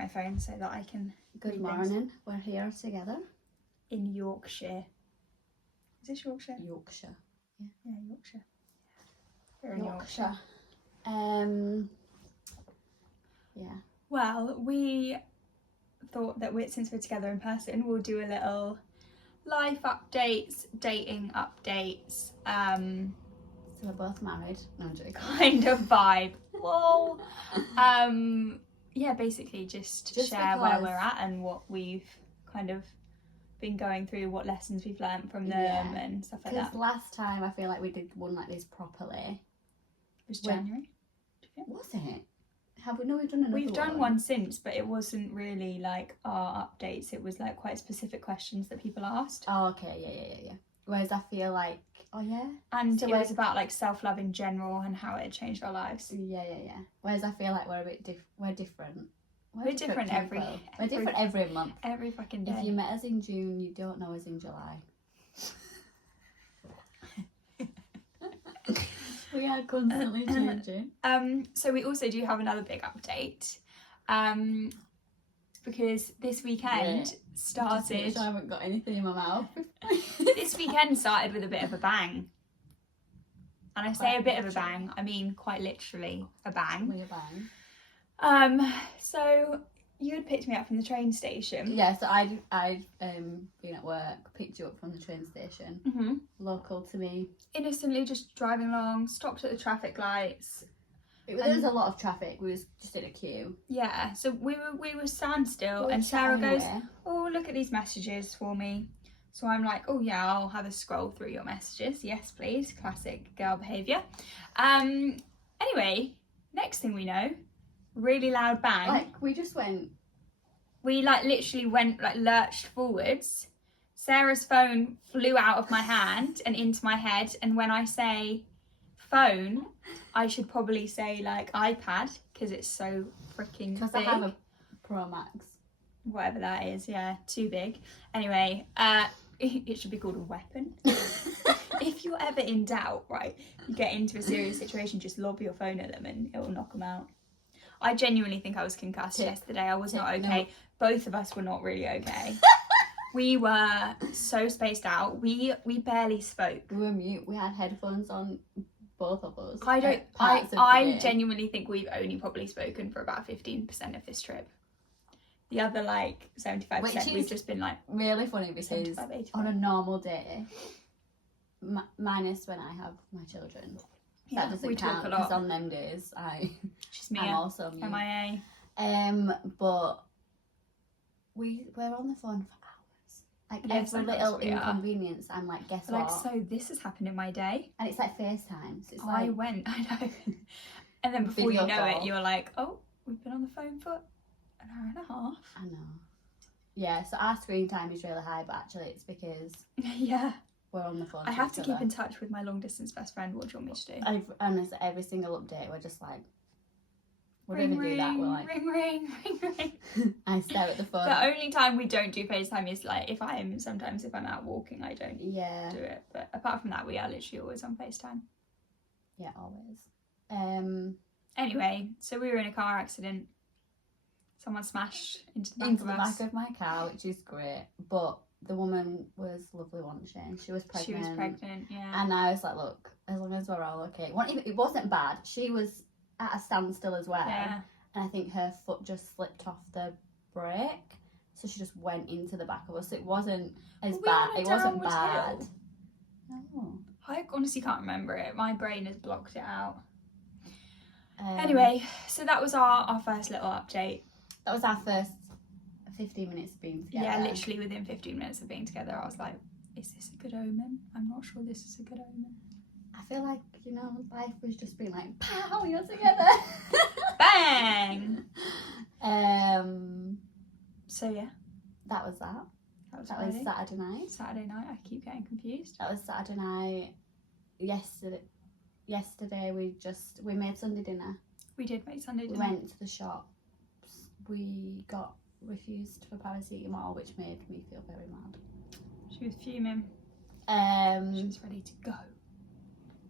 my phone so that I can. Good morning. We're here together in Yorkshire. Is this Yorkshire? Yorkshire. Yeah, Yorkshire. We're in Yorkshire. Yeah. Well, we thought that since we're together in person, we'll do a little life updates, dating updates. So we're both married. No, I'm joking. Kind of vibe. Whoa. Yeah, basically just share where we're at and what we've kind of been going through, what lessons we've learnt from them and stuff like that. Because last time I feel like we did one like this properly. It was January. Was it? Have we? No, we've done another one. We've done one since, but it wasn't really like our updates. It was like quite specific questions that people asked. Oh, okay, yeah. Whereas I feel like, and so it was about like self-love in general and how it had changed our lives. Yeah. Whereas I feel like we're a bit we're different. We're different every month. Every fucking day. If you met us in June, you don't know us in July. We are constantly changing. So we also do have another big update. Because this weekend started. I haven't got anything in my mouth. This weekend started with a bit of a bang. And I say a bit of a bang, I mean quite literally a bang. Really a bang. So you had picked me up from the train station. Yeah, so I'd been at work, picked you up from the train station, local to me. Innocently just driving along, stopped at the traffic lights. There was a lot of traffic. We was just in a queue. Yeah, so we were standstill, and Sarah goes, "Oh, look at these messages for me." So I'm like, "Oh yeah, I'll have a scroll through your messages. Yes, please." Classic girl behaviour. Anyway, next thing we know, really loud bang. Like we just went. We like literally went like lurched forwards. Sarah's phone flew out of my hand and into my head. And when I say phone, I should probably say like iPad because it's so freaking big. Because I have a Pro Max. Whatever that is, yeah, too big. Anyway, it should be called a weapon. If you're ever in doubt, right, you get into a serious situation, just lob your phone at them and it will knock them out. I genuinely think I was concussed yesterday. I was not okay. No. Both of us were not really okay. We were so spaced out. We barely spoke. We were mute. We had headphones on, both of us. I genuinely think we've only probably spoken for about 15% of this trip. The other like 75% we've just been like really funny because on a normal day, minus when I have my children, that doesn't count because on them days I'm also mute. MIA. But we're on the phone for hours. Like every little inconvenience, I'm like, guess what? Like, so this has happened in my day. And it's like FaceTime. So it's I know. And then before you know it, you're like, oh, we've been on the phone for an hour and a half. I know. Yeah, so our screen time is really high, but actually it's because we're on the phone. I have to keep in touch with my long distance best friend. What do you want me to do? Honestly, every single update, we're just like, we'll even do that. We're like, ring. I stare at the phone. The only time we don't do FaceTime is like if I'm out walking, I don't do it. But apart from that, we are literally always on FaceTime. Yeah, always. Anyway, so we were in a car accident. Someone smashed into the back of my car, which is great. But the woman was lovely, wasn't she? She was pregnant. Yeah. And I was like, look, as long as we're all okay. It wasn't bad. She was at a standstill as well. Yeah. And I think her foot just slipped off the brake. So she just went into the back of us. It wasn't as bad. It wasn't bad. No. I honestly can't remember it. My brain has blocked it out. Anyway, so that was our first little update. That was our first 15 minutes of being together. Yeah, literally within 15 minutes of being together, I was like, is this a good omen? I'm not sure this is a good omen. I feel like, life was just being like, pow, you're together. Bang! So yeah. That was that. That was Saturday night. Saturday night, I keep getting confused. That was Saturday night. Yesterday we made Sunday dinner. We did make Sunday dinner. We went to the shops. We got refused for paracetamol, which made me feel very mad. She was fuming. She was ready to go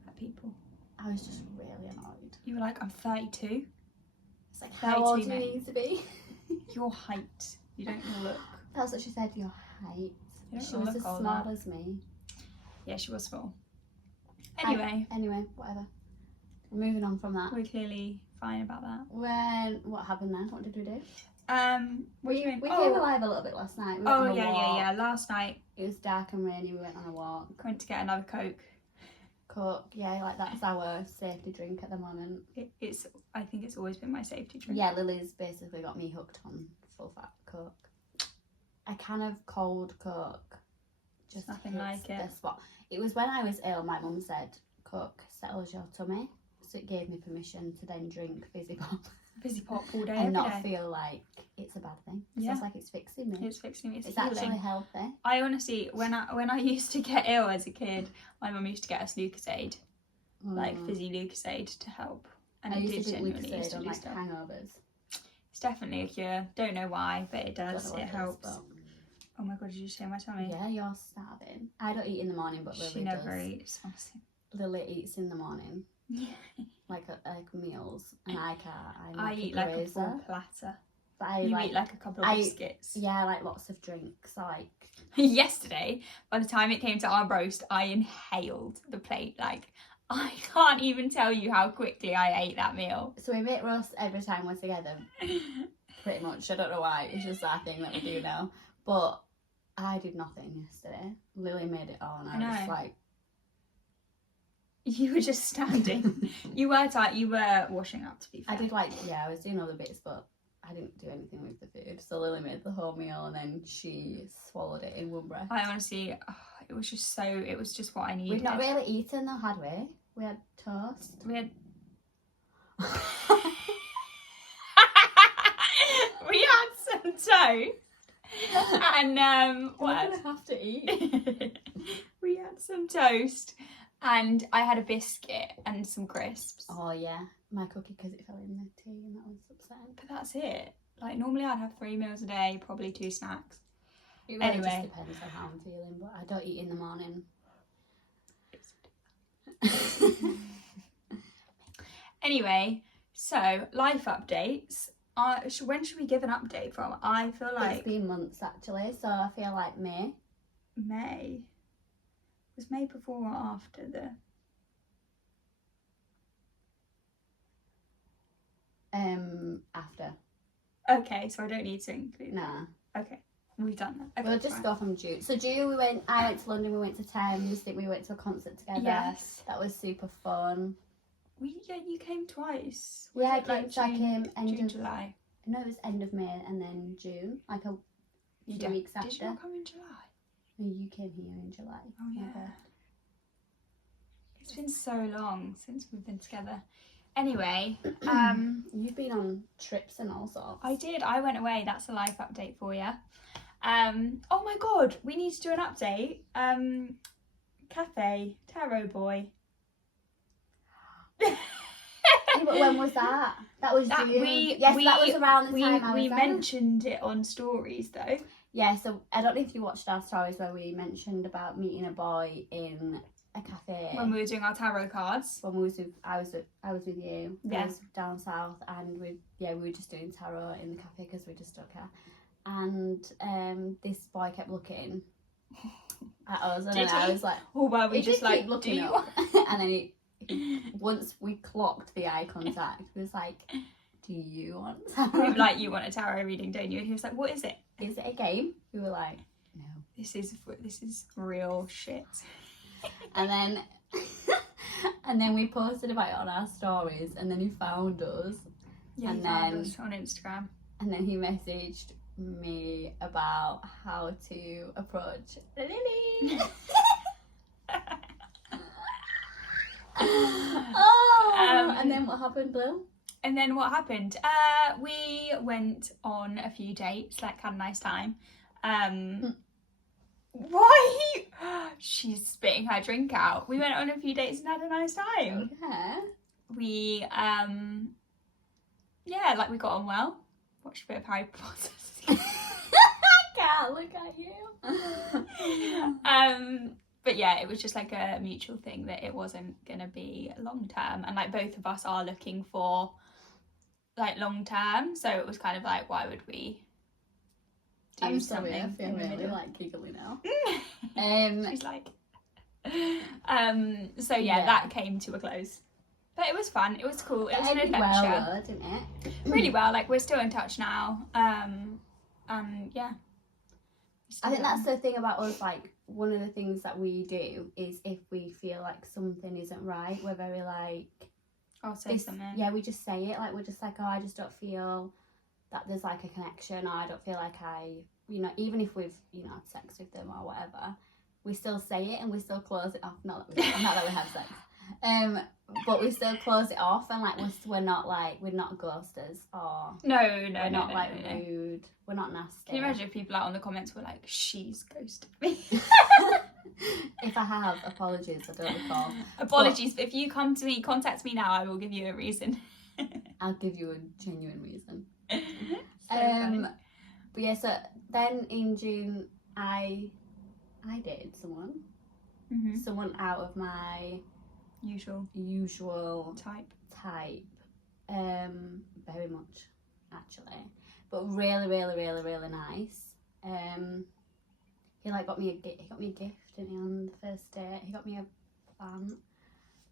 at people. I was just really annoyed. You were like, I'm 32. It's like, how old do you need to be? your height. You don't look. That's what she said, your height. She was as small as me. Yeah, she was small. Anyway. Anyway, whatever. Moving on from that. We're clearly fine about that. What happened then? What did we do? We came alive a little bit last night. We went on a walk. Yeah. Last night. It was dark and rainy. We went on a walk. Went to get another Coke. Yeah, like that's our safety drink at the moment. I think it's always been my safety drink. Yeah, Lily's basically got me hooked on full fat Coke. A can of cold Coke. Just nothing like it. The spot. It was when I was ill. My mum said Coke settles your tummy, so it gave me permission to then drink fizzy pop. Fizzy pop all day, and not feel like it's a bad thing. It feels like it's fixing me. It's fixing me. It's actually healthy. I honestly, when I used to get ill as a kid, my mum used to get us Lucozade, like fizzy Lucozade to help. And I used to drink Lucozade on like hangovers. It's definitely a cure. Don't know why, but it does. It helps. Oh my god, did you just hear my tummy? Yeah, you're starving. I don't eat in the morning, but Lily She never eats, honestly. Lily eats in the morning. like meals, and I can't. I eat like a full platter. But you eat like a couple of biscuits. Yeah, like lots of drinks. Like yesterday, by the time it came to our roast, I inhaled the plate. Like I can't even tell you how quickly I ate that meal. So we make roast every time we're together. Pretty much. I don't know why. It's just our thing that we do now. But I did nothing yesterday. Lily made it all, and I was like. You were just standing. You were tight. You were washing up, to be fair. I did I was doing other bits, but I didn't do anything with the food. So Lily made the whole meal, and then she swallowed it in one breath. I honestly, it was just what I needed. We've not really eaten though, had we? We had toast. We had some toast. And what else? I have to eat. We had some toast. And I had a biscuit and some crisps. Oh yeah, my cookie because it fell in the tea and that was upsetting. But that's it. Like normally I'd have 3 meals a day, probably 2 snacks. It really just depends on how I'm feeling, but I don't eat in the morning. Anyway, so life updates. When should we give an update from? I feel like it's been months actually, so I feel like May. Was May before or after the after. Okay, so I don't need to include Nah. Okay, we've done that. Okay, we'll just go from June. So June I went to London, we went to Thames, we went to a concert together. Yes. That was super fun. You came twice. Yeah, I came end of July. No, it was end of May and then June, like a few weeks after. Did you not come in July? No, you came here in July. Oh yeah. It's been so long since we've been together. Anyway, you've been on trips and all sorts. I did. I went away. That's a life update for you. Oh my god, we need to do an update. Cafe Taro Boy. Yeah, but when was that? That was June. That was around the time I was We mentioned it on stories though. Yeah, so I don't know if you watched our stories where we mentioned about meeting a boy in a cafe when we were doing our tarot cards. When I was with you. Yeah. I was down south, and we were just doing tarot in the cafe because we just don't care. And this boy kept looking at us, and I was like, "Oh, well, we just like looking up." And then he once we clocked the eye contact, he was like, "Do you want tarot?" We were like, "You want a tarot reading, don't you?" And he was like, "What is it? Is it a game?" We were like, "No, this is real shit." And then we posted about it on our stories, and then he found us. Yeah, he found us on Instagram. And then he messaged me about how to approach Lily. And then what happened, Lil? And then what happened? We went on a few dates, like had a nice time. Why? She's spitting her drink out. We went on a few dates and had a nice time. Yeah. We, we got on well. Watched a bit of Harry Potter. I can't look at you. But yeah, it was just like a mutual thing that it wasn't gonna be long term, and like both of us are looking for like long term, so it was kind of like, why would we do I'm something. Sorry, I feel really like giggly now. She's like, so yeah, that came to a close. But it was fun. It was cool. It was an adventure. Well, didn't it? Really well. Like, we're still in touch now. Yeah. I think that's the thing about us. Like, one of the things that we do is if we feel like something isn't right, we're very like, I'll say something. Yeah, we just say it. Like, we're just like, oh, I just don't feel that there's like a connection, or I don't feel like even if we've, had sex with them or whatever, we still say it and we still close it off. Not that we have sex. But we still close it off, and like we're not ghosters, or we're not rude. We're not nasty. Can you imagine if people out on the comments were like, she's ghosted me? If I have, apologies, I don't recall. Apologies, but if you contact me now, I will give you a reason. I'll give you a genuine reason. Funny. But yeah, so then in June I dated someone. Mm-hmm. Someone out of my usual type. Very much actually. But really, really, really, really nice. He got me a gift, didn't he, on the first date? He got me a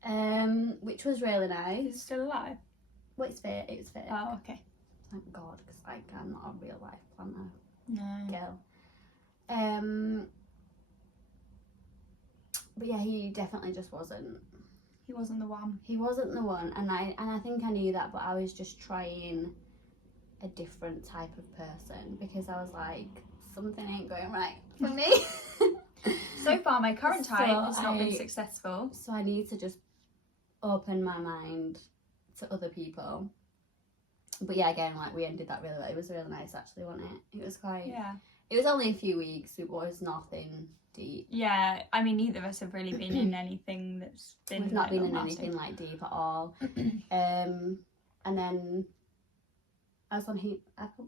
plant, which was really nice. Is it still alive? Well, it's fake. It was fake. Oh, okay. Thank God, because I'm not a real life planter girl. But yeah, he definitely just wasn't. He wasn't the one. He wasn't the one, and I think I knew that, but I was just trying a different type of person because I was like, something ain't going right for me. So far, my current type has not been successful. So I need to just open my mind to other people. But yeah, again, like, we ended that really well. It was really nice, actually, wasn't it? It was quite... Yeah. It was only a few weeks. It was nothing deep. Yeah, I mean, neither of us have really been in anything that's been... We've not been in anything, like, deep at all. And then... I was on Hinge.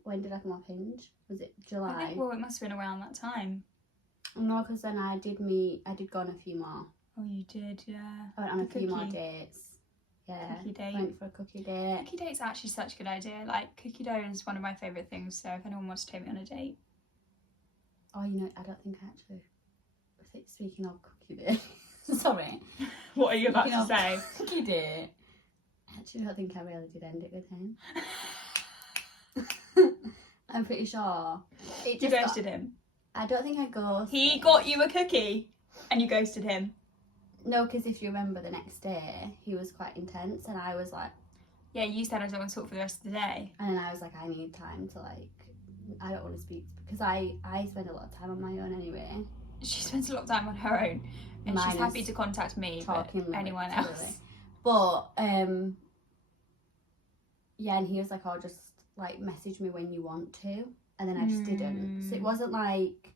When did I come off Hinge? Was it July? I think, well, it must have been around that time. No, because then I did go on a few more. Oh, you did, yeah. I went on a few more dates. Yeah. Cookie date. Went for a cookie date. Cookie date's actually such a good idea. Like, cookie dough is one of my favourite things, so if anyone wants to take me on a date. Oh, I don't think I actually... Speaking of cookie date... Sorry. What are you about to say? Cookie date. I actually don't think I really did end it with him. I'm pretty sure. You ghosted him? I don't think I ghosted. He got you a cookie and you ghosted him? No, because if you remember the next day, he was quite intense and I was like... Yeah, you said I don't want to talk for the rest of the day. And then I was like, I need time to I don't want to speak, because I spend a lot of time on my own anyway. She spends a lot of time on her own and she's happy to contact me, but anyone else. But, yeah, and he was like, oh, just message me when you want to, and then I just didn't. So it wasn't like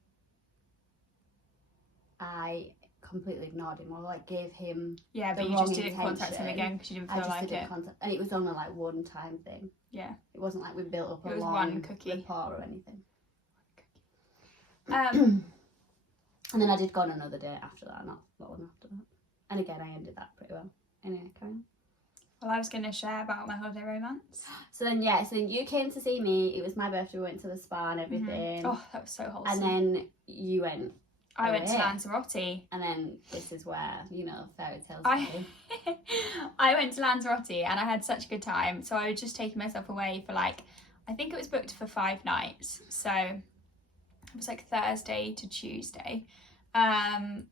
I completely ignored him or gave him but you just didn't contact him again because you didn't feel like it. And it was only one time thing. Yeah, it wasn't like we built up a long one cookie rapport or anything. And then I did go on another date after that, not one after that, and again I ended that pretty well. Anyway, Karen. Well, I was going to share about my holiday romance. So then you came to see me. It was my birthday. We went to the spa and everything. Oh, that was so wholesome. And then you went. I went to Lanzarote. And then this is where, fairy tales I went to Lanzarote and I had such a good time. So I was just taking myself away for I think it was booked for 5 nights. So it was Thursday to Tuesday. And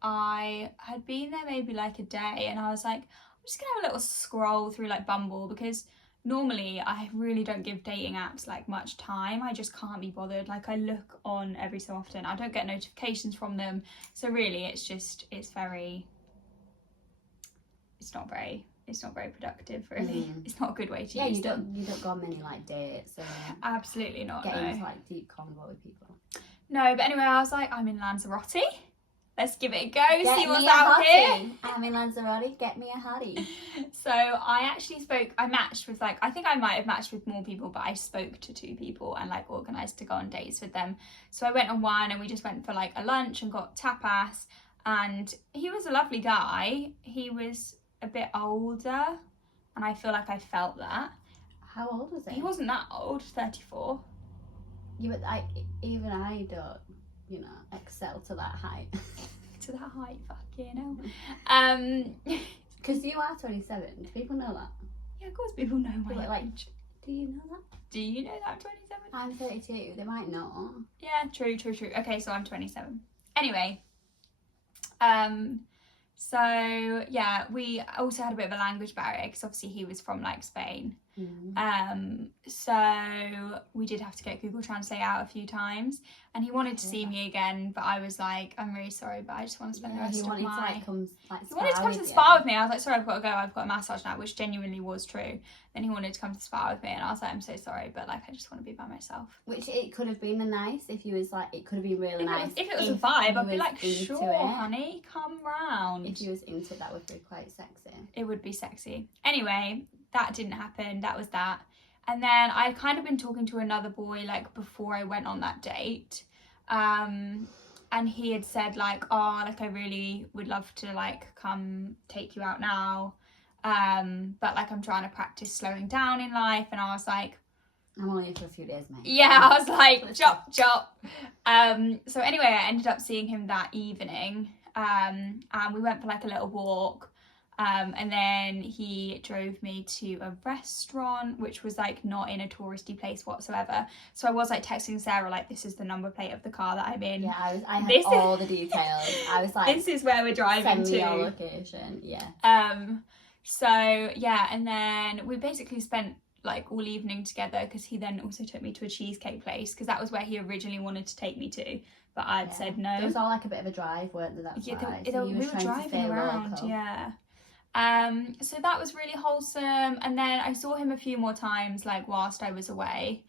I had been there maybe a day and I was like, I'm just gonna have a little scroll through Bumble, because normally I really don't give dating apps much time. I just can't be bothered. I look on every so often. I don't get notifications from them. So really it's not very productive, really. It's not a good way to use them. You don't go on many dates. Absolutely not. Get into deep convo with people. No, but anyway, I was like, I'm in Lanzarote. Let's give it a go, see what's out here. I'm in Lanzarote, get me a hottie. So I matched with I think I might have matched with more people, but I spoke to 2 people and organised to go on dates with them. So I went on one and we just went for a lunch and got tapas, and he was a lovely guy. He was a bit older and I feel I felt that. How old was he? He wasn't that old, 34. Yeah, but like even I don't, you know, excel to that height. To that height, fucking hell. Because you are 27. Do people know that? Yeah, of course people know my Like, age. do you know that? Do you know that I'm 27? I'm 32. They might not. Yeah, true. Okay, so I'm 27. Anyway, so yeah, we also had a bit of a language barrier because obviously he was from like Spain. So we did have to get Google Translate out a few times, and he wanted to see me again, but I was like, I'm really sorry, but I just want to spend the rest of my... He wanted to come to the spa with me. I was like, sorry, I've got to go, I've got a massage now, which genuinely was true. Then he wanted to come to the spa with me, and I was like, I'm so sorry, but like I just want to be by myself. Which it could have been nice if you was like, it could have been really nice. If it was a vibe, I'd be like, sure, honey, come round. If you was into it, that would be quite sexy. It would be sexy. Anyway, that didn't happen. That was that. And then I'd kind of been talking to another boy like before I went on that date. And he had said like, oh, like I really would love to like come take you out now. But like I'm trying to practice slowing down in life. And I was like, I'm only here for a few days, mate. Yeah, I was like, chop. So anyway, I ended up seeing him that evening. And we went for like a little walk. And then he drove me to a restaurant, which was like not in a touristy place whatsoever. So I was like texting Sarah, like, this is the number plate of the car that I'm in. Yeah, I had all the details. I was like, this is where we're driving to. Send me your location. Yeah. So yeah, and then we basically spent like all evening together because he then also took me to a cheesecake place because that was where he originally wanted to take me to. But I'd said no. It was all like a bit of a drive, weren't they? That's why. So we were driving around, local. Yeah. So that was really wholesome, and then I saw him a few more times like whilst I was away.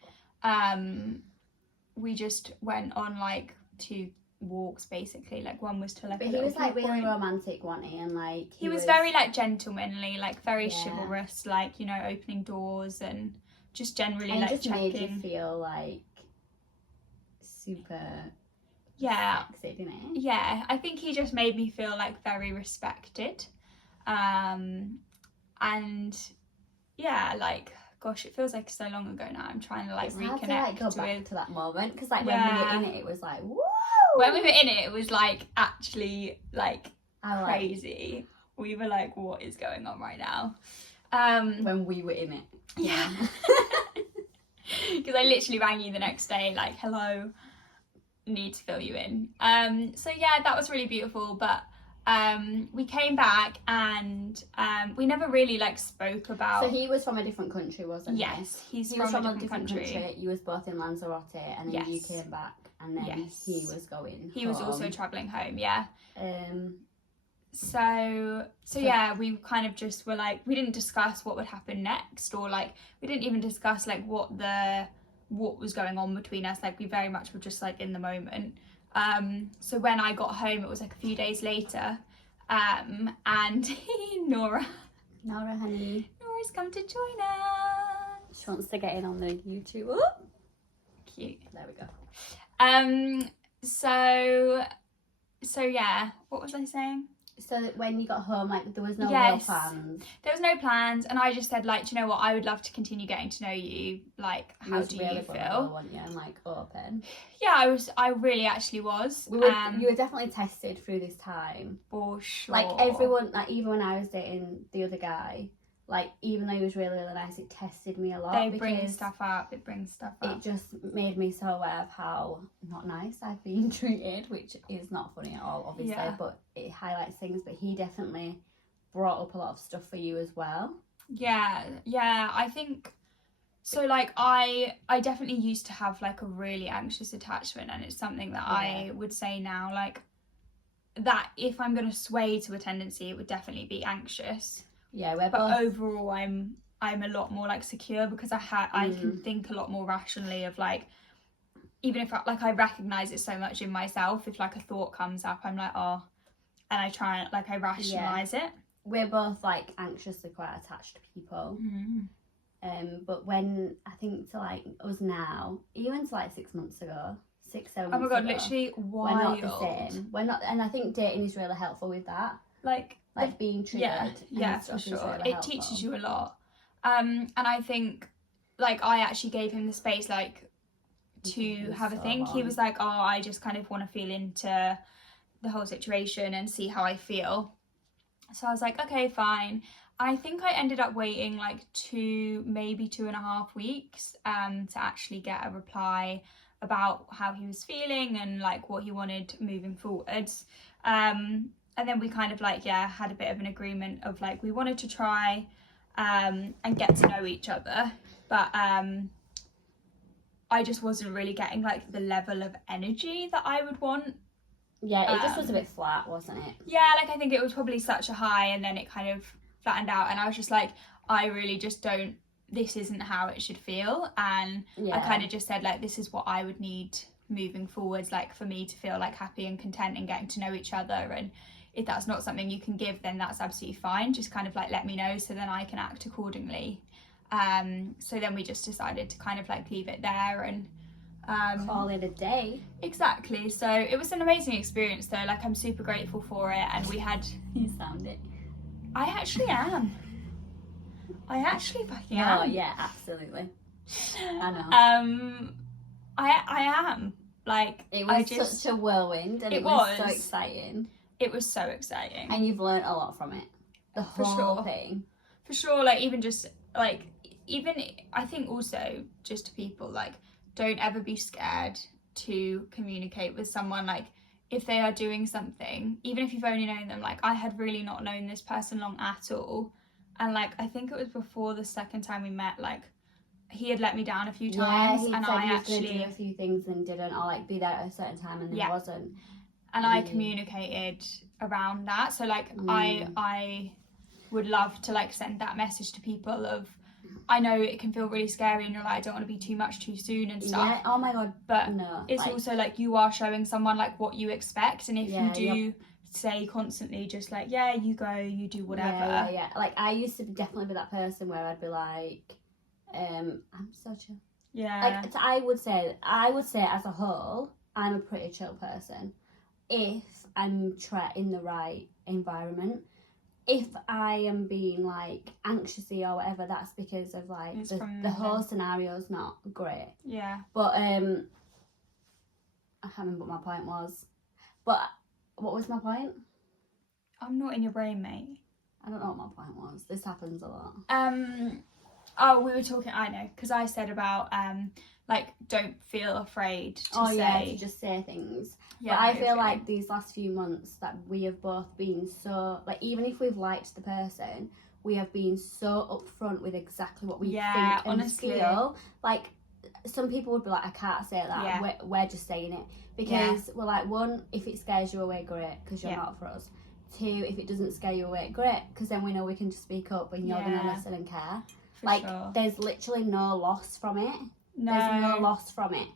We just went on like 2 walks basically, like one was to like but he was like really romantic, wasn't he? And like he was very like gentlemanly, like very chivalrous, like, you know, opening doors and just generally and like just checking. Made you feel like super sexy, didn't it? Yeah, I think he just made me feel like very respected. And yeah, like gosh, it feels like so long ago now. I'm trying to like it's reconnect hard to, like, go back to that moment because like when we were in it was like woo. When we were in it was like actually like crazy. We were like, what is going on right now? When we were in it, yeah. Because I literally rang you the next day like, hello, need to fill you in. So yeah, that was really beautiful, but we came back and we never really like spoke about. So he was from a different country, wasn't he? Yes, he was from a different country. You was both in Lanzarote, and then you came back, and then he was going. He was also travelling home. Yeah. So So yeah, we kind of just were like, we didn't discuss what would happen next, or like we didn't even discuss like what was going on between us. Like we very much were just like in the moment. So when I got home, it was like a few days later, and Nora, honey, Nora's come to join us. She wants to get in on the YouTube. Ooh. Cute. There we go. So yeah, what was I saying? So that when you got home, like there was no real plans. There was no plans, and I just said like, do you know what? I would love to continue getting to know you. Like, how do you feel? Weren't you? And like open. Yeah, I really actually was. You were definitely tested through this time. For sure. Like everyone, like even when I was dating the other guy, like even though he was really, really nice, it tested me a lot. It brings stuff up. It just made me so aware of how not nice I've been treated, which is not funny at all, obviously, but it highlights things. But he definitely brought up a lot of stuff for you as well. Yeah, I think so. Like I definitely used to have like a really anxious attachment, and it's something that I would say now, like that if I'm going to sway to a tendency, it would definitely be anxious. Yeah, but overall I'm a lot more like secure because I can think a lot more rationally of like, even if I recognize it so much in myself, if like a thought comes up, I'm like, oh, and I try and like I rationalize it. We're both like anxiously quite attached to people. But when I think to like us now, even to like 6 months ago, 6-7 months ago, oh my god, literally wild. We're not the same. We're not, and I think dating is really helpful with that. Like being triggered. Yeah, for sure. Really it teaches you a lot. And I think like I actually gave him the space like to have a so think. He long. was like, oh, I just kind of want to feel into the whole situation and see how I feel. So I was like, okay, fine. I think I ended up waiting like maybe 2.5 weeks to actually get a reply about how he was feeling and like what he wanted moving forwards. And then we kind of like, had a bit of an agreement of like we wanted to try and get to know each other. But I just wasn't really getting like the level of energy that I would want. Yeah, it just was a bit flat, wasn't it? Yeah, like I think it was probably such a high and then it kind of flattened out, and I was just like, I really just don't, this isn't how it should feel. And I kind of just said like, this is what I would need moving forwards, like for me to feel like happy and content and getting to know each other. And if that's not something you can give, then that's absolutely fine. Just kind of like let me know so then I can act accordingly. So then we just decided to kind of like leave it there and call it a day. Exactly. So it was an amazing experience though. Like I'm super grateful for it, and we had. You sound it. I actually am. I actually fucking am. Oh yeah, absolutely. I know. I am. Like it was such a whirlwind, and it was so exciting. It was so exciting, and you've learned a lot from it. The whole thing. For sure. Like even I think also just to people, like, don't ever be scared to communicate with someone. Like if they are doing something, even if you've only known them, like I had really not known this person long at all, and like I think it was before the second time we met, like he had let me down a few times, and I he was actually gonna do a few things and didn't, or like be there at a certain time and then wasn't, and I communicated around that. So like I would love to like send that message to people of, I know it can feel really scary and you're like, I don't want to be too much too soon and stuff. Yeah, oh my god. But no, it's like, also like you are showing someone like what you expect, and if you do say constantly just like, yeah, you go, you do whatever. Yeah. Like I used to definitely be that person where I'd be like, I'm so chill. Yeah. Like I would say as a whole, I'm a pretty chill person if I'm in the right environment. If I am being like anxiousy or whatever, that's because of like the whole scenario's not great. Yeah. But I can't remember what my point was. But what was my point? I'm not in your brain, mate. I don't know what my point was. This happens a lot. Oh, we were talking. I know, because I said about like don't feel afraid to to just say things. Yeah, but I feel like these last few months that we have both been so, like, even if we've liked the person, we have been so upfront with exactly what we think and honestly feel. Like some people would be like, I can't say that. Yeah. We're just saying it because we're like, one, if it scares you away, great, because you're not for us. Two, if it doesn't scare you away, great, because then we know we can just speak up and you're gonna listen and care. There's literally no loss from it. No. There's no loss from it.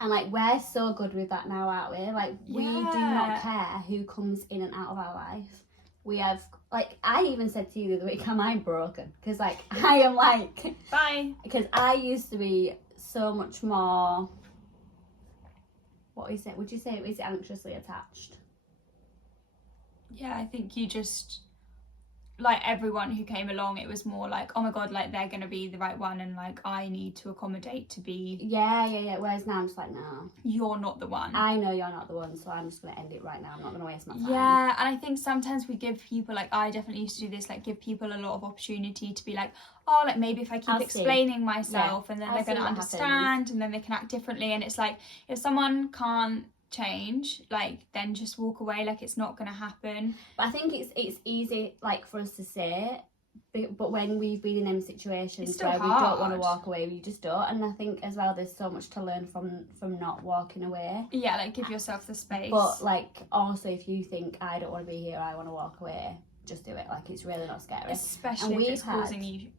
And like we're so good with that now, aren't we? Like we do not care who comes in and out of our life. We have, like, I even said to you the other week, am I broken? Because like I am like bye. Because I used to be so much more, what is it? Would you say is it anxiously attached? Yeah, I think you just, like everyone who came along, it was more like, oh my god, like they're gonna be the right one, and like I need to accommodate to be. Yeah. Whereas now I'm just like, no, you're not the one. I know you're not the one, so I'm just gonna end it right now. I'm not gonna waste my time. Yeah, and I think sometimes we give people, like I definitely used to do this, like give people a lot of opportunity to be like, oh, like maybe if I keep explaining myself, and then they're gonna understand, and then they can act differently. And it's like, if someone can't change, like then just walk away, like it's not gonna happen. But I think it's easy like for us to say, but when we've been in them situations where we don't want to walk away, we just don't. And I think as well there's so much to learn from not walking away. Yeah, like give yourself the space. But like also if you think I don't want to be here, I want to walk away, just do it. Like it's really not scary, especially if it's causing you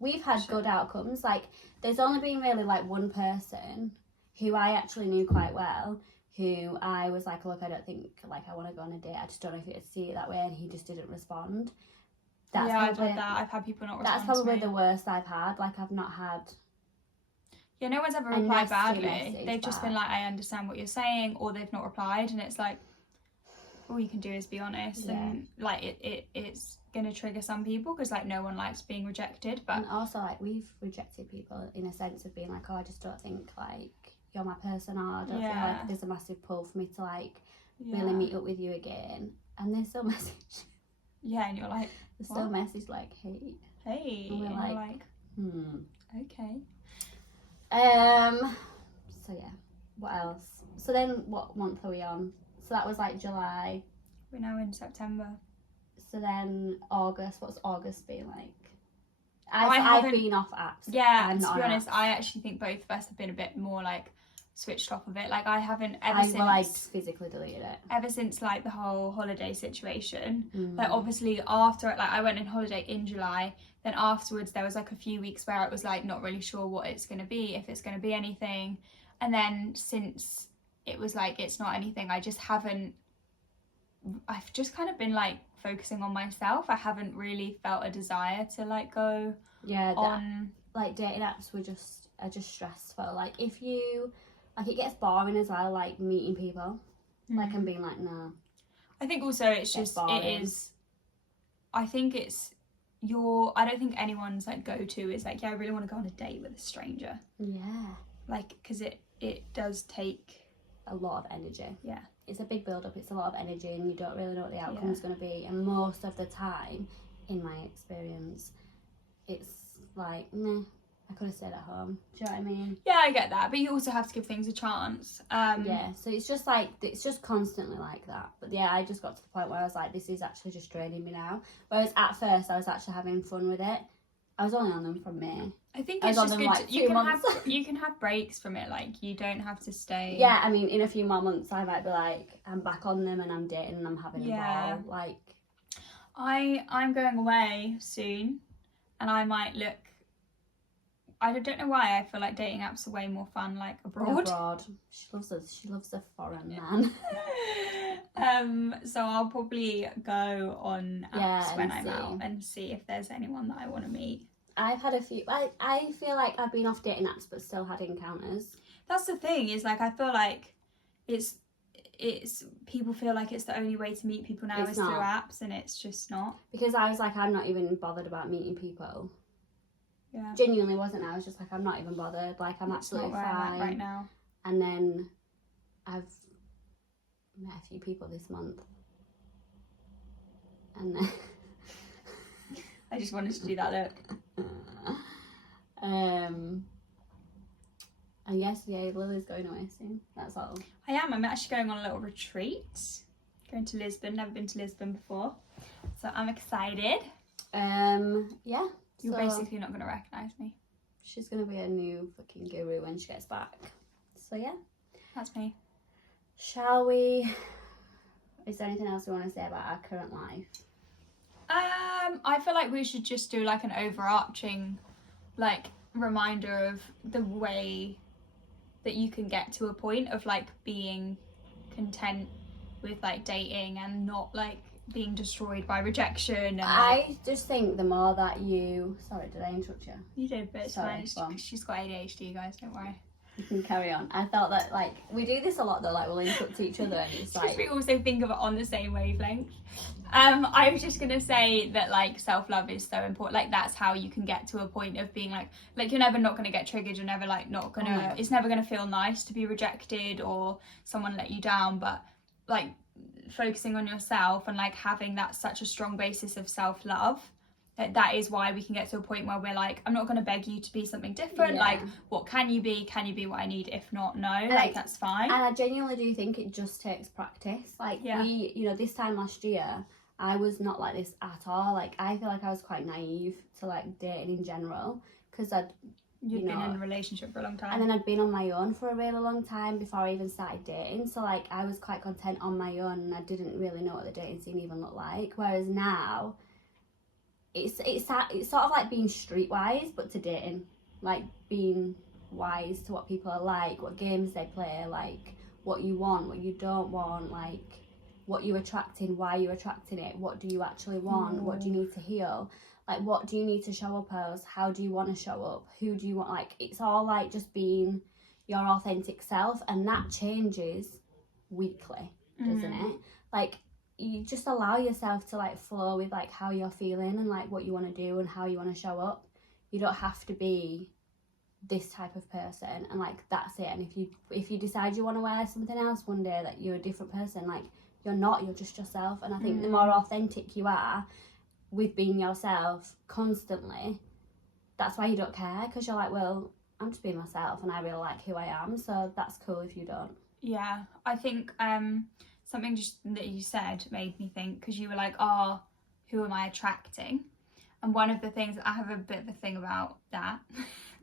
we've had good outcomes. Like there's only been really like one person who I actually knew quite well, who I was like, look, I don't think like I want to go on a date. I just don't know if you'd see it that way, and he just didn't respond. I've had that. I've had people not respond. That's probably the worst I've had. Like I've not had. Yeah, no one's ever replied badly. They've just been like, I understand what you're saying, or they've not replied, and it's like, all you can do is be honest, and like it gonna trigger some people because like no one likes being rejected, but and also like we've rejected people in a sense of being like, oh, I just don't think like you're my person, or I don't feel like there's a massive pull for me to like really meet up with you again, and they still message. Yeah, and you're like, they still message like, hey, and we're like, okay. So yeah, what else? So then what month are we on? So that was like July. We're now in September. So then August, what's August been like? I've been off apps. Yeah, to be honest, I actually think both of us have been a bit more like switched off of it. Like I haven't I physically deleted it. Ever since like the whole holiday situation. Like obviously after like I went on holiday in July, then afterwards there was like a few weeks where it was like not really sure what it's gonna be, if it's gonna be anything. And then since it was like it's not anything, I've just kind of been like focusing on myself. I haven't really felt a desire to like go on like dating apps are just stressful. Like if you like, it gets boring as well, like meeting people, like and being like, no. I think also it's just boring. It is. I think it's I don't think anyone's like go to is like, yeah, I really want to go on a date with a stranger. Yeah. Like because it does take a lot of energy. Yeah. It's a big build up. It's a lot of energy, and you don't really know what the outcome's going to be. And most of the time, in my experience, it's like, meh. I could have stayed at home. Do you know what I mean? Yeah, I get that. But you also have to give things a chance. Yeah, so it's just like, it's just constantly like that. But yeah, I just got to the point where I was like, this is actually just draining me now. Whereas at first, I was actually having fun with it. I was only on them from May. I think it's just good. Like you can have breaks from it. Like you don't have to stay. Yeah, I mean, in a few more months, I might be like, I'm back on them and I'm dating and I'm having a ball. Like, I'm going away soon, and I might look. I don't know why I feel like dating apps are way more fun like abroad. She loves a foreign man. So I'll probably go on apps when I'm out and see if there's anyone that I want to meet. I've had a few. I feel like I've been off dating apps but still had encounters. That's the thing, is like I feel like it's people feel like it's the only way to meet people now is through apps, and it's just not. Because I was like, I'm not even bothered about meeting people. Yeah. Genuinely wasn't. I was just like, I'm not even bothered. Like, I'm absolutely fine. I'm at right now. And then I've met a few people this month. And then I just wanted to do that look. And yes, Lily's going away soon. That's all. I am. I'm actually going on a little retreat. Going to Lisbon. Never been to Lisbon before. So I'm excited. Yeah. You're basically not going to recognise me. She's going to be a new fucking guru when she gets back. So yeah. That's me. Shall we... Is there anything else we want to say about our current life? I feel like we should just do like an overarching like reminder of the way that you can get to a point of like being content with like dating and not like being destroyed by rejection. And I just think the more that you... Sorry, did I interrupt you? You did, but it's fine. She's got ADHD, guys, don't worry. You can carry on. I felt that like we do this a lot though, like we'll interrupt each other and it's like we also think of it on the same wavelength. I was just gonna say that like self-love is so important. Like that's how you can get to a point of being like you're never not gonna get triggered, you're never like not gonna it's never gonna feel nice to be rejected or someone let you down, but like focusing on yourself and like having that such a strong basis of self-love, that is why we can get to a point where we're like, I'm not going to beg you to be something different. Like, what can you be what I need? If not, no, like that's fine. And I genuinely do think it just takes practice. Like we, this time last year, I was not like this at all. Like I feel like I was quite naive to like dating in general because You'd been in a relationship for a long time. And then I'd been on my own for a really long time before I even started dating. So like I was quite content on my own and I didn't really know what the dating scene even looked like. Whereas now it's sort of like being streetwise but to dating. Like being wise to what people are like, what games they play, like what you want, what you don't want, like what you're attracting, why you're attracting it, what do you actually want, what do you need to heal. Like, what do you need to show up as? How do you want to show up? Who do you want? Like, it's all, like, just being your authentic self. And that changes weekly, doesn't it? Like, you just allow yourself to like flow with like how you're feeling and like what you want to do and how you want to show up. You don't have to be this type of person and like that's it. And if you decide you want to wear something else one day, that you're a different person, like you're not, you're just yourself. And I think the more authentic you are with being yourself constantly, that's why you don't care, because you're like, well, I'm just being myself and I really like who I am, so that's cool if you don't. Yeah, I think something just that you said made me think, because you were like, oh, who am I attracting? And one of the things, I have a bit of a thing about that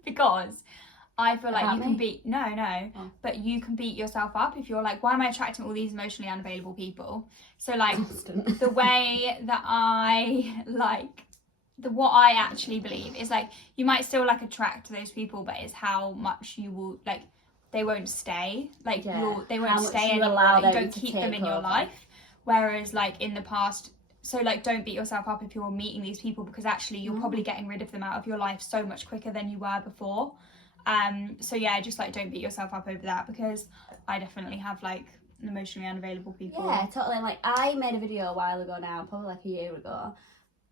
because I feel like About you can me? beat, but you can beat yourself up if you're like, why am I attracting all these emotionally unavailable people? So like Constant. the way that I like, what I actually believe is like, you might still like attract those people, but it's how much you will like, they won't stay, like they How won't much stay you anymore, allow like, you them don't to keep them take in your over. life. Whereas like in the past, so like don't beat yourself up if you're meeting these people, because actually you're probably getting rid of them out of your life so much quicker than you were before. So yeah, just like don't beat yourself up over that, because I definitely have like emotionally unavailable people. Yeah, totally. Like I made a video a while ago now, probably like a year ago.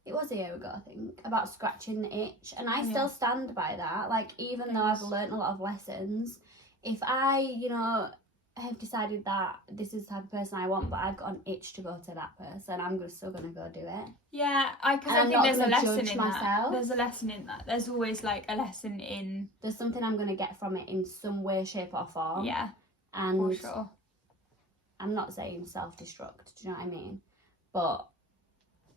It was a year ago, I think, about scratching the itch, and I still stand by that. Like even though I've learned a lot of lessons, if I, you know, have decided that this is the type of person I want, but I've got an itch to go to that person, I'm still gonna go do it. Yeah, because I think there's a lesson in that. There's a lesson in that. There's always like a lesson in. There's something I'm gonna get from it in some way, shape, or form. Yeah, and for sure. I'm not saying self-destruct. Do you know what I mean? But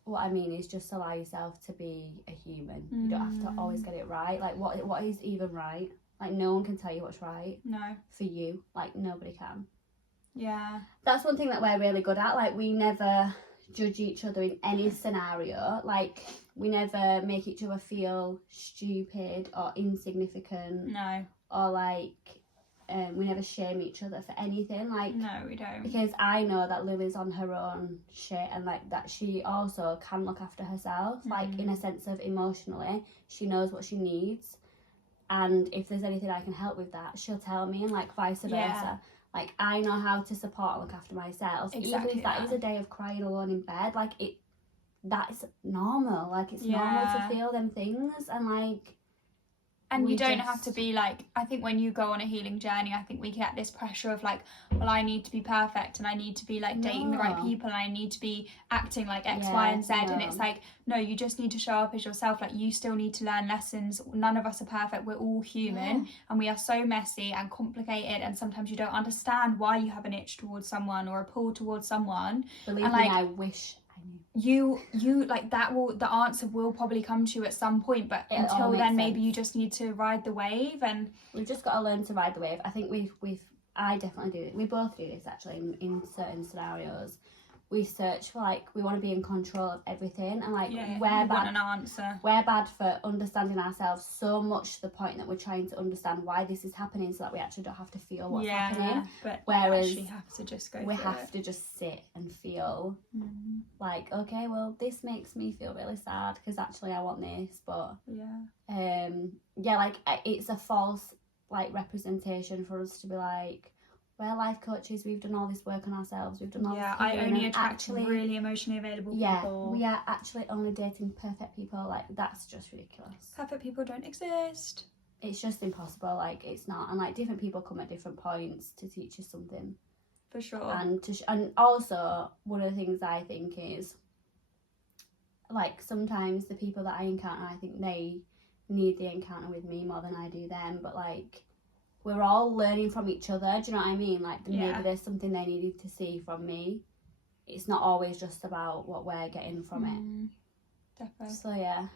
what I mean is just allow yourself to be a human. You don't have to always get it right. Like what is even right? Like no one can tell you what's right. No. For you, like nobody can. Yeah. That's one thing that we're really good at. Like we never judge each other in any scenario. Like we never make each other feel stupid or insignificant. No. Or like we never shame each other for anything. Like no, we don't. Because I know that Lily's on her own shit, and like that she also can look after herself. Like in a sense of emotionally, she knows what she needs. And if there's anything I can help with that, she'll tell me, and like vice versa. Yeah. Like I know how to support and look after myself. Exactly. Even if that is a day of crying alone in bed, like that's normal. Like it's normal to feel them things, and like and you don't have to be like, I think when you go on a healing journey, I think we get this pressure of like, well, I need to be perfect and I need to be like dating the right people and I need to be acting like X, Y, and Z. And it's like, no, you just need to show up as yourself. Like you still need to learn lessons. None of us are perfect. We're all human and we are so messy and complicated. And sometimes you don't understand why you have an itch towards someone or a pull towards someone. Believe and me, like, I wish you like the answer will probably come to you at some point, but until then maybe you just need to ride the wave. And we've just got to learn to ride the wave. I think I definitely do it. We both do this actually in certain scenarios. We search for like, we want to be in control of everything, and like we're bad for understanding ourselves so much to the point that we're trying to understand why this is happening so that we actually don't have to feel what's happening. But whereas we have to just go to just sit and feel like, okay, well this makes me feel really sad because actually I want this, but like it's a false like representation for us to be like, we're life coaches, we've done all this work on ourselves, we've done all this healing, I only attract really emotionally available people. We are actually only dating perfect people. Like that's just ridiculous. Perfect people don't exist. It's just impossible. Like it's not. And like different people come at different points to teach you something. For sure. And also one of the things I think is like sometimes the people that I encounter, I think they need the encounter with me more than I do them, but like we're all learning from each other. Do you know what I mean? Like maybe there's something they needed to see from me. It's not always just about what we're getting from it. Definitely. So yeah.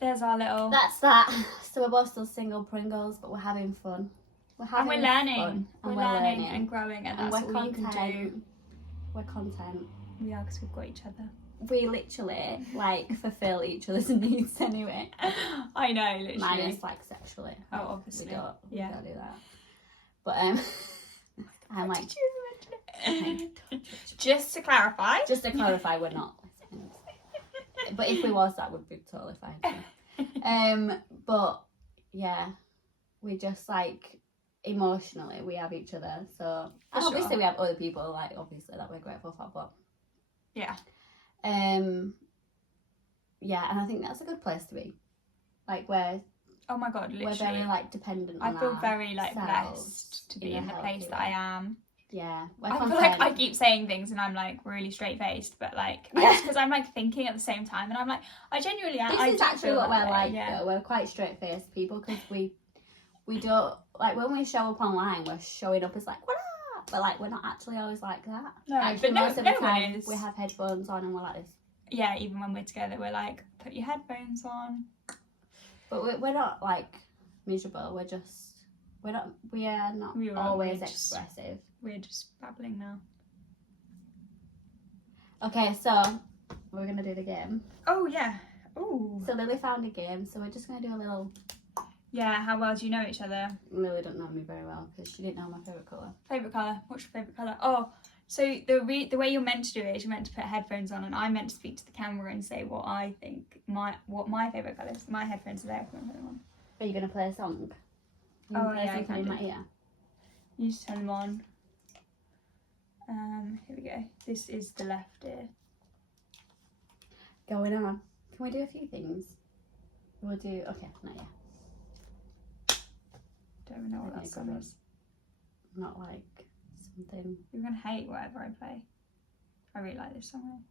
There's our little. That's that. So we're both still single Pringles, but we're having fun. We're learning. We're learning and growing, and that's all you can do. We're content. We are, because we've got each other. We literally like fulfill each other's needs anyway. I know, literally. Mine is like sexually. Oh, obviously. We don't do that. But I'm like. Did you mention it? Just to clarify, we're not. But if we was, that would be totally fine. But yeah, we just like emotionally we have each other. So and For obviously sure. we have other people, like obviously that we're grateful for. But Yeah. yeah, and I think that's a good place to be. Like Oh my god, we're literally. very like dependent on I feel very like ourselves blessed to be a in the place healthy that way. I am. Yeah, we're I feel content. like I keep saying things and I'm like really straight faced, but like Yeah. because I'm like thinking at the same time, and I'm like I genuinely am. This I is do actually feel what that we're way, like. yeah. Though. We're quite straight faced people because we don't like when we show up online. We're showing up as like what up, but like we're not actually always like that. No, actually, but no, most of no the one time is. we have headphones on and we're like this. Yeah, even when we're together, we're like put your headphones on. But we're not like miserable. We are not always expressive. We're just babbling now. Okay, so we're gonna do the game. Oh yeah. Oh. So Lily found a game, so we're just gonna do a little. Yeah, how well do you know each other? Lily don't know me very well because she didn't know my favourite colour. Favourite colour? What's your favourite colour? Oh, so the way you're meant to do it is you're meant to put headphones on, and I'm meant to speak to the camera and say what I think what my favourite colour is. My headphones are there if you want to put them on. Are you gonna play a song? Oh yeah, I something can in do. my ear. You just turn them on. Here we go. This is the left ear. Going on. Can we do a few things? We'll do. Okay, not yet. Don't even know what Okay, that song good. is. Not like something. You're gonna hate whatever I play. I really like this song.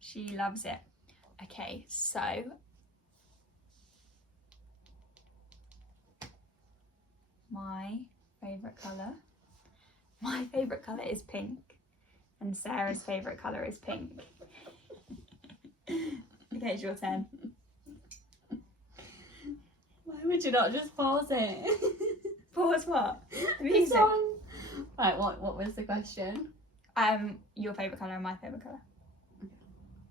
She loves it. Okay, so my favourite colour. My favourite colour is pink. And Sarah's favourite colour is pink. Okay, it's your turn. Why would you not just pause it? Pause what? The The music. song. Right, what was the question? Your favourite colour and my favourite colour.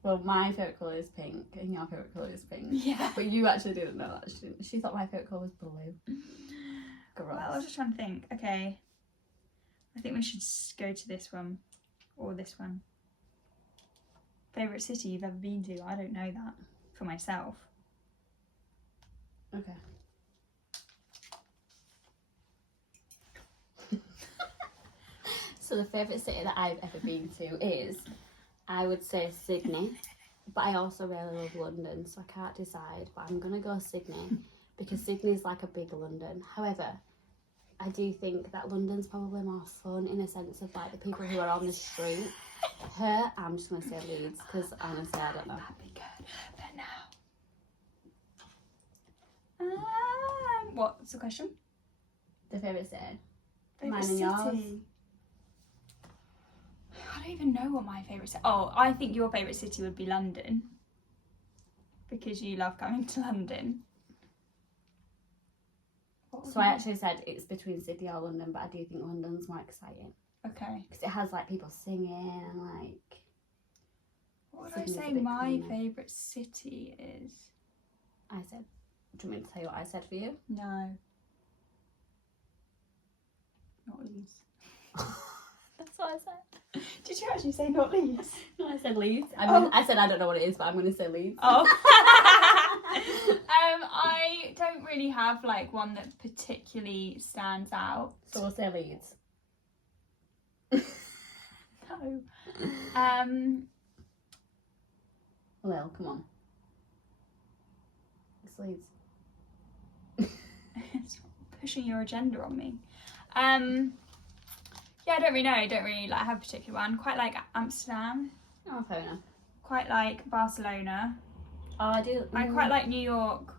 Well, my favourite colour is pink and your favourite colour is pink. Yeah. But you actually didn't know that. She thought my favourite colour was blue. Gross. Well, I was just trying to think. Okay. I think we should go to this one. Or this one. Favourite city you've ever been to? I don't know that for myself. Okay. So the favourite city that I've ever been to is, I would say Sydney, but I also really love London, so I can't decide, but I'm going to go Sydney because Sydney's like a big London. However, I do think that London's probably more fun in a sense of like the people who are on the street. I'm just going to say Leeds because honestly I don't know. That'd be good. But now. What's the question? The favourite city? Favourite Mine and city. yours? I don't even know what my favourite city. Oh, I think your favourite city would be London. Because you love coming to London. So I actually said it's between Sydney or London, but I do think London's more exciting. Okay. Because it has like people singing and like. What would Sydney's I a say bit my cleaner. favourite city is? I said. Do you want me to tell you what I said for you? No. Not Leeds. That's what I said. Did you actually say not Leeds? No, I said Leeds. I said I don't know what it is, but I'm going to say Leeds. Oh. I don't really have like one that particularly stands out. So we'll say Leeds. No. Lil, come on. It's Leeds. Stop pushing your agenda on me. Yeah, I don't really know. I don't really like have a particular one. Quite like Amsterdam. Oh, fair enough. Quite like Barcelona. Oh, I do. I quite like New York,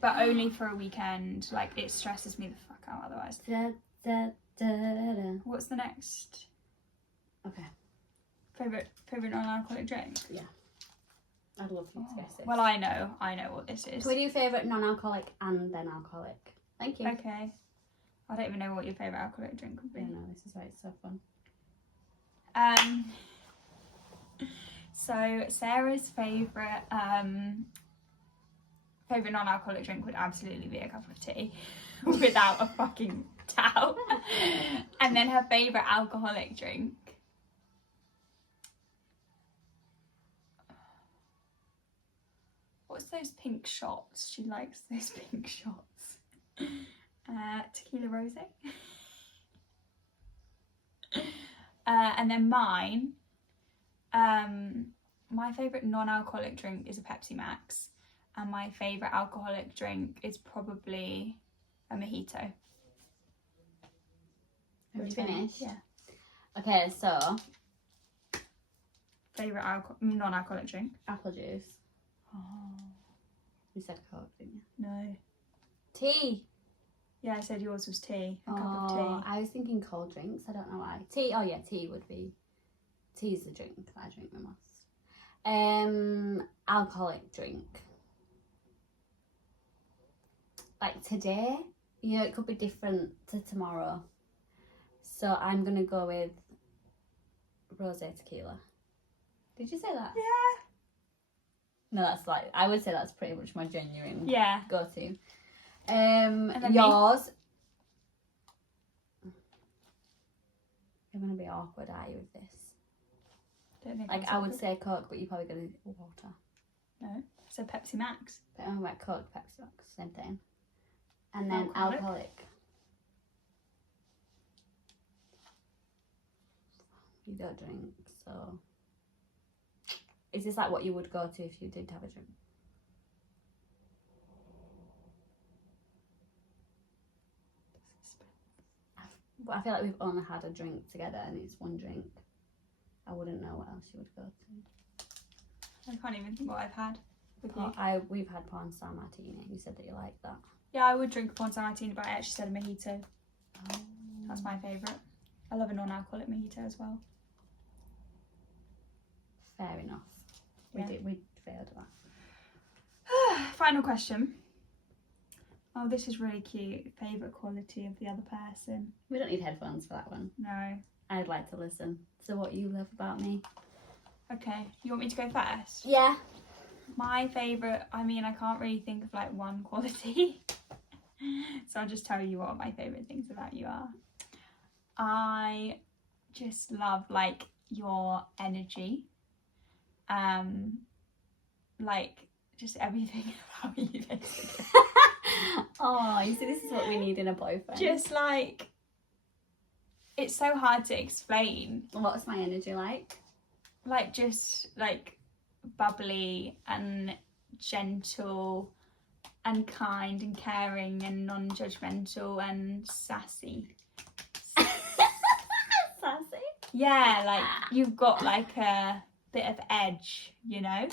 but only for a weekend. Like it stresses me the fuck out otherwise. Da, da, da, da. What's the next? Okay. Favorite non-alcoholic drink? Yeah. I'd love for you to guess it. Well, I know what this is. Can we do favourite non-alcoholic and then alcoholic? Thank you. Okay. I don't even know what your favourite alcoholic drink would be. I know, this is why it's so fun. So Sarah's favourite non-alcoholic drink would absolutely be a cup of tea, without a fucking doubt. And then her favourite alcoholic drink. What's those pink shots? She likes those pink shots. Tequila rosé. And then mine, my favourite non-alcoholic drink is a Pepsi Max, and my favourite alcoholic drink is probably a mojito. Have you finished? Yeah. Okay, so Favourite non-alcoholic drink? apple juice. Oh. You said Coke, didn't you? No. Tea. Yeah, I said yours was tea. A cup of tea. I was thinking cold drinks. I don't know why. Tea. Oh yeah, tea would be. Tea is the drink that I drink the most. Alcoholic drink. Like today, you know, it could be different to tomorrow. So I'm gonna go with rosé tequila. Did you say that? Yeah. No, that's like I would say that's pretty much my genuine go-to. then Yours. You're gonna be awkward, are you, with this? Don't think Like I would say Coke, but you're probably gonna water. No, I said Pepsi Max. But I'm like Coke, Pepsi Max, same thing. And then alcoholic. You don't drink, so is this like what you would go to if you did have a drink? But I feel like we've only had a drink together and it's one drink. I wouldn't know what else you would go to. I can't even think what I've had with you. We've had porn star martini. You said that you like that. Yeah, I would drink a porn star martini, but I actually said a mojito. Oh. That's my favourite. I love a non-alcoholic mojito as well. Fair enough. Yeah. We failed at that. Final question. Oh, this is really cute. Favourite quality of the other person? We don't need headphones for that one. No. I'd like to listen. So what you love about me? Okay. You want me to go first? Yeah. My favourite, I mean, I can't really think of like one quality. So I'll just tell you what my favourite things about you are. I just love like your energy. Like just everything about you basically. Oh, you see, this is what we need in a boyfriend. Just like, it's so hard to explain. What's my energy like? Like just like bubbly and gentle and kind and caring and non-judgmental and sassy. Sassy? Yeah, like you've got like a bit of edge, you know?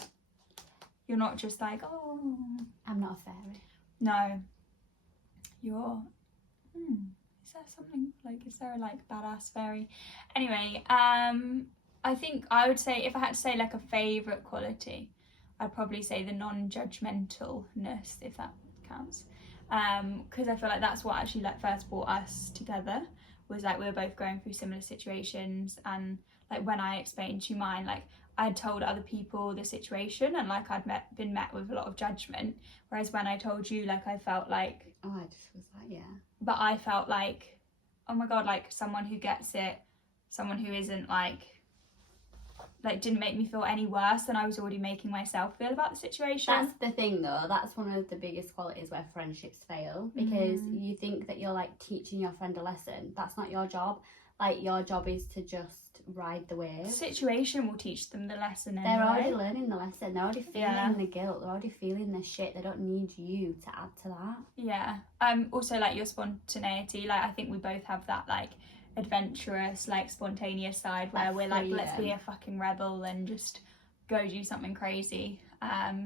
You're not just like, oh. I'm not a fairy. No. You're, is there something, like, is there a like badass fairy? Anyway, I think I would say, if I had to say like a favourite quality, I'd probably say the non-judgmentalness, if that counts. Because I feel like that's what actually like first brought us together, was like we were both going through similar situations, and like when I explained to you mine, like I'd told other people the situation and like I'd been met with a lot of judgment, whereas when I told you, like I felt like, oh, I just was like, yeah, but I felt like, oh my god, like someone who gets it, someone who isn't like didn't make me feel any worse than I was already making myself feel about the situation. That's the thing though, that's one of the biggest qualities where friendships fail, because you think that you're like teaching your friend a lesson. That's not your job. Like your job is to just ride the wave. The situation will teach them the lesson anyway. They're already learning the lesson. They're already feeling the guilt. They're already feeling the shit. They don't need you to add to that. Yeah. Also like your spontaneity. Like I think we both have that like adventurous, like spontaneous side where we're like, let's be a fucking rebel and just go do something crazy.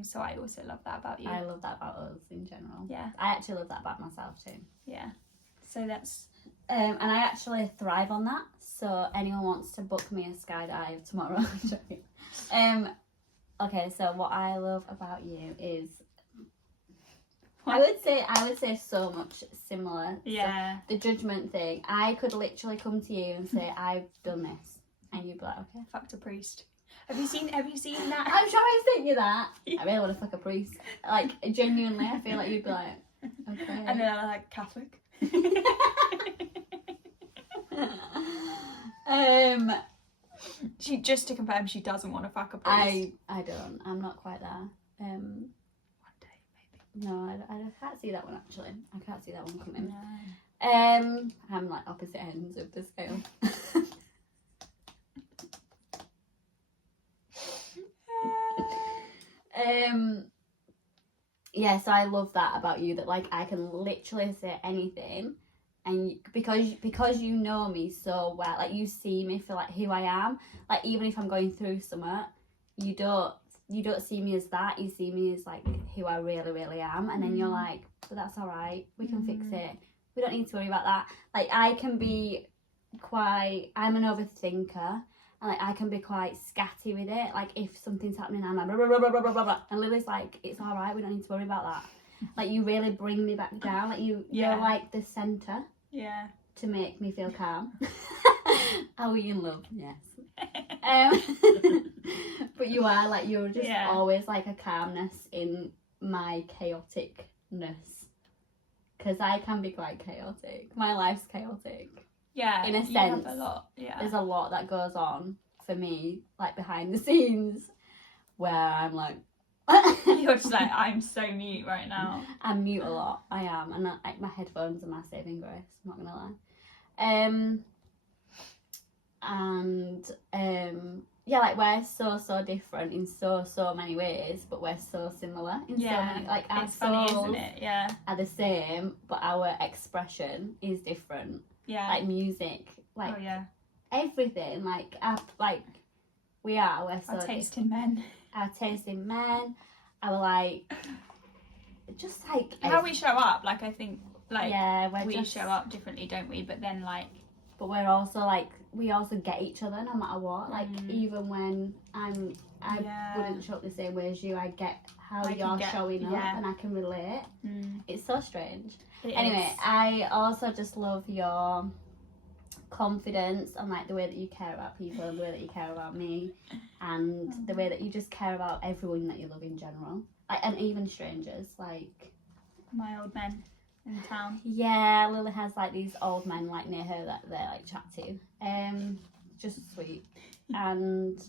So I also love that about you. I love that about us in general. Yeah. I actually love that about myself too. Yeah. So that's... and I actually thrive on that. So anyone wants to book me a skydive tomorrow. I'm joking. Okay, so what I love about you is I would say so much similar. Yeah. So the judgment thing. I could literally come to you and say, I've done this, and you'd be like, okay. Fucked a priest. Have you seen that? I'm sure I sent you that. I really want to fuck a priest. Like genuinely, I feel like you'd be like, okay. And then I'm like Catholic. She, just to confirm, she doesn't want to fuck a priest. I don't. I'm not quite there. One day, maybe. No, I can't see that one actually. I can't see that one coming. No. I'm like opposite ends of the scale. Yeah, so I love that about you, that like I can literally say anything, and because you know me so well, like you see me for like who I am, like even if I'm going through something, you don't see me as that, you see me as like who I really, really am, and then you're like, but that's all right, we can fix it, we don't need to worry about that. Like I can be I'm an overthinker, and like I can be quite scatty with it. Like if something's happening, I'm like blah, blah, blah, blah, blah, blah, blah. And Lily's like, it's all right, we don't need to worry about that. Like you really bring me back down. Like you're like the centre. Yeah. To make me feel calm. Are we in love? Yes. But you are like, you're just always like a calmness in my chaoticness. Because I can be quite chaotic. My life's chaotic. Yeah, in a sense, you have a lot. Yeah, there's a lot that goes on for me, like behind the scenes, where I'm like, you're just like, I'm so mute right now. I'm mute a lot. I am, and like my headphones are my saving grace. I'm not gonna lie. Yeah, like we're so different in so many ways, but we're so similar in so many. Like our it's funny, souls isn't it? Yeah, are the same, but our expression is different. Yeah, like music, like everything. Like we're so our taste in men. Our taste in men. Our like, just like how we show up. Like I think, like we just show up differently, don't we? But then like. But we're also like, we also get each other no matter what. Like even when I wouldn't show up the same way as you, I get how you're showing up and I can relate. It's so strange. Anyway, I also just love your confidence and like the way that you care about people and the way that you care about me and the way that you just care about everyone that you love in general. Like, and even strangers, like my old men in town. Yeah, Lily has like these old men like near her that they like chat to. Just sweet. And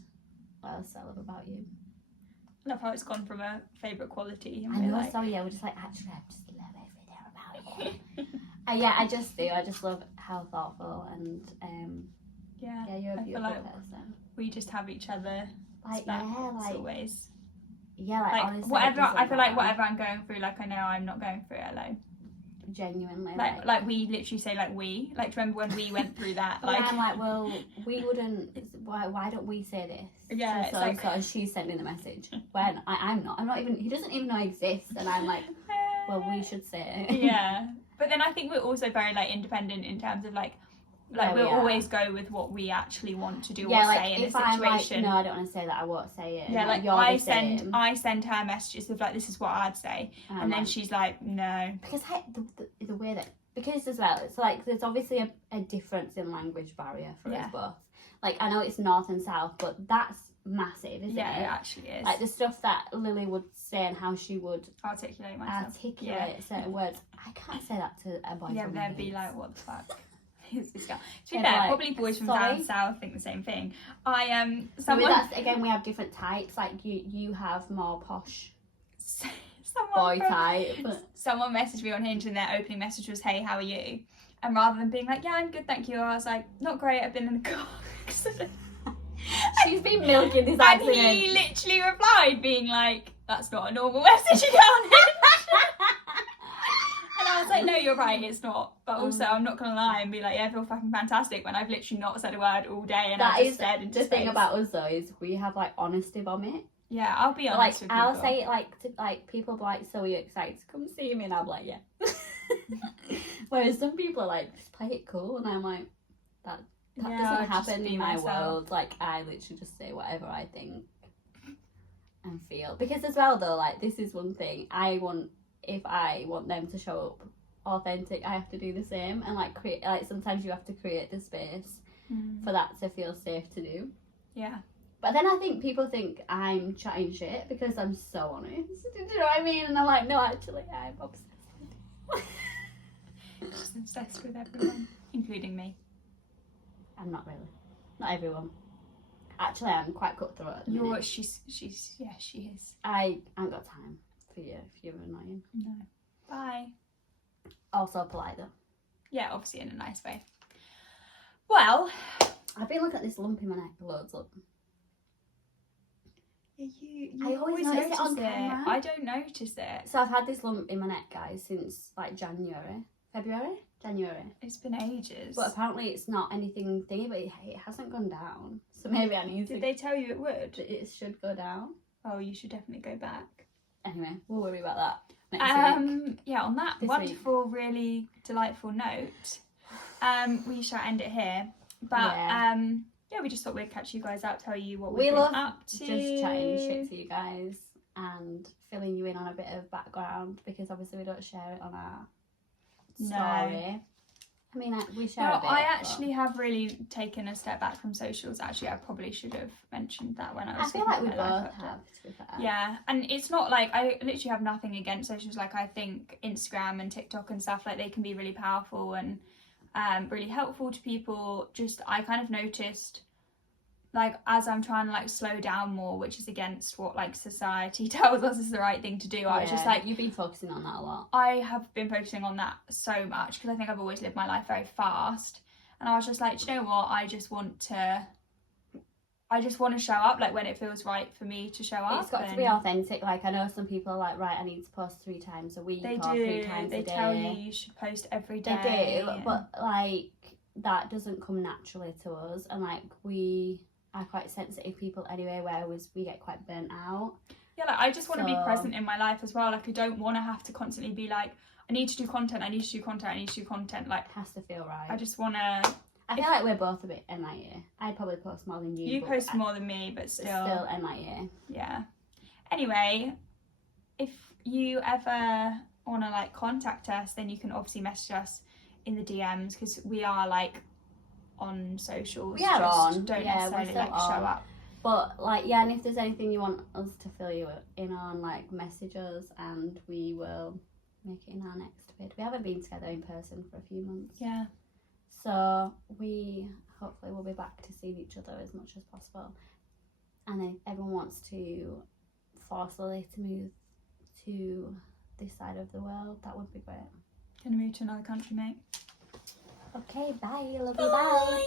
what else I love about you? I love how it's gone from a favourite quality. I know, sorry, we're just like, actually I just love everything about you. Yeah, I just do. I just love how thoughtful and you're a beautiful person. We just have each other like always. Yeah, like honestly, whatever I feel like whatever I'm going through, like I know I'm not going through it alone. Genuinely, like we literally say like we, like do you remember when we went through that? Like I'm like, well, we wouldn't. Why don't we say this? Yeah, so she's sending the message when I'm not even. He doesn't even know I exist, and I'm like, well, we should say it. Yeah, but then I think we're also very like independent in terms of like we'll always go with what we actually want to do or say in a situation. No, I don't want to say that, I won't say it. Yeah, like I send her messages of like, this is what I'd say, and then she's like, no, because the way that, because as well, it's like there's obviously a difference in language barrier for us both. Like I know it's north and south, but that's massive, isn't it? Yeah, it actually is. Like the stuff that Lily would say and how she would articulate certain words. I can't say that to a boy. Yeah, they'd be like, what the fuck? To be fair, probably boys from down south think the same thing. That's again, we have different types. Like you have more posh boy type. Someone messaged me on Hinge and their opening message was, "Hey, how are you?" And rather than being like, "Yeah, I'm good, thank you," I was like, "Not great. I've been in a car accident." She's been milking this accident. And he literally replied, being like, "That's not a normal message you get on Hinge." And I was like, no, you're right, it's not. But also, I'm not going to lie and be like, yeah, I feel fucking fantastic when I've literally not said a word all day and I've just stared into space. The thing about us though is we have like honesty vomit. Yeah, I'll be honest with people. I'll say it like to like people be like, so are you excited to come see me? And I'm like, yeah. Whereas some people are like, just play it cool, and I'm like, that doesn't happen in my world. Like I literally just say whatever I think and feel. Because as well though, like this is one thing if I want them to show up authentic, I have to do the same, and like create, like sometimes you have to create the space for that to feel safe to do. Yeah. But then I think people think I'm chatting shit because I'm so honest. Do you know what I mean? And I'm like, no, actually, I'm obsessed with you. Just obsessed with everyone, including me. I'm not really. Not everyone. Actually, I'm quite cutthroat at the minute. She is. I haven't got time for you if you're annoying. No. Bye. Also polite though. Yeah, obviously in a nice way. Well, I've been looking at this lump in my neck loads. Look. you I always notice it on camera. I don't notice it. So I've had this lump in my neck, guys, since like January. It's been ages. But apparently it's not anything thingy, but it hasn't gone down. So maybe I need to. Did they tell you it would? It should go down. Oh, you should definitely go back. Anyway, we'll worry about that next week. Yeah, on that This wonderful, really delightful note, we shall end it here. But yeah, we just thought we'd catch you guys up, tell you what we've been up to. Just chatting shit to you guys and filling you in on a bit of background, because obviously we don't share it on our story. I mean, we share a bit. I actually have really taken a step back from socials. Actually, I probably should have mentioned that when I was. I feel like we both have, to be fair. Yeah, and it's not like I literally have nothing against socials. Like, I think Instagram and TikTok and stuff, like, they can be really powerful and really helpful to people. Just, I kind of noticed, like, as I'm trying to like slow down more, which is against what like society tells us is the right thing to do. I was just like, you've been focusing on that a lot. I have been focusing on that so much because I think I've always lived my life very fast, and I was just like, do you know what? I just want to show up like when it feels right for me to show up. It's got to be authentic. Like, I know some people are like, right, I need to post 3 times a week. They or do. 3 times a day. They tell you should post every day. They do, but like that doesn't come naturally to us, and like we are quite sensitive people anyway, whereas we get quite burnt out. Yeah, like, I just want to be present in my life as well. Like, I don't want to have to constantly be like, I need to do content, I need to do content, I need to do content. Like, it has to feel right. I just want to. I feel like we're both a bit MIA. I'd probably post more than you. You post more than me, but still MIA. Yeah. Anyway, if you ever want to like contact us, then you can obviously message us in the DMs, because we are like on socials. We are on. Don't yeah, necessarily like show up. But like, yeah, and if there's anything you want us to fill you in on, like, message us and we will make it in our next vid. We haven't been together in person for a few months. Yeah. So we hopefully will be back to seeing each other as much as possible. And if everyone wants to force Lily to move to this side of the world, that would be great. Gonna move to another country, mate. Okay, bye. Love you, bye.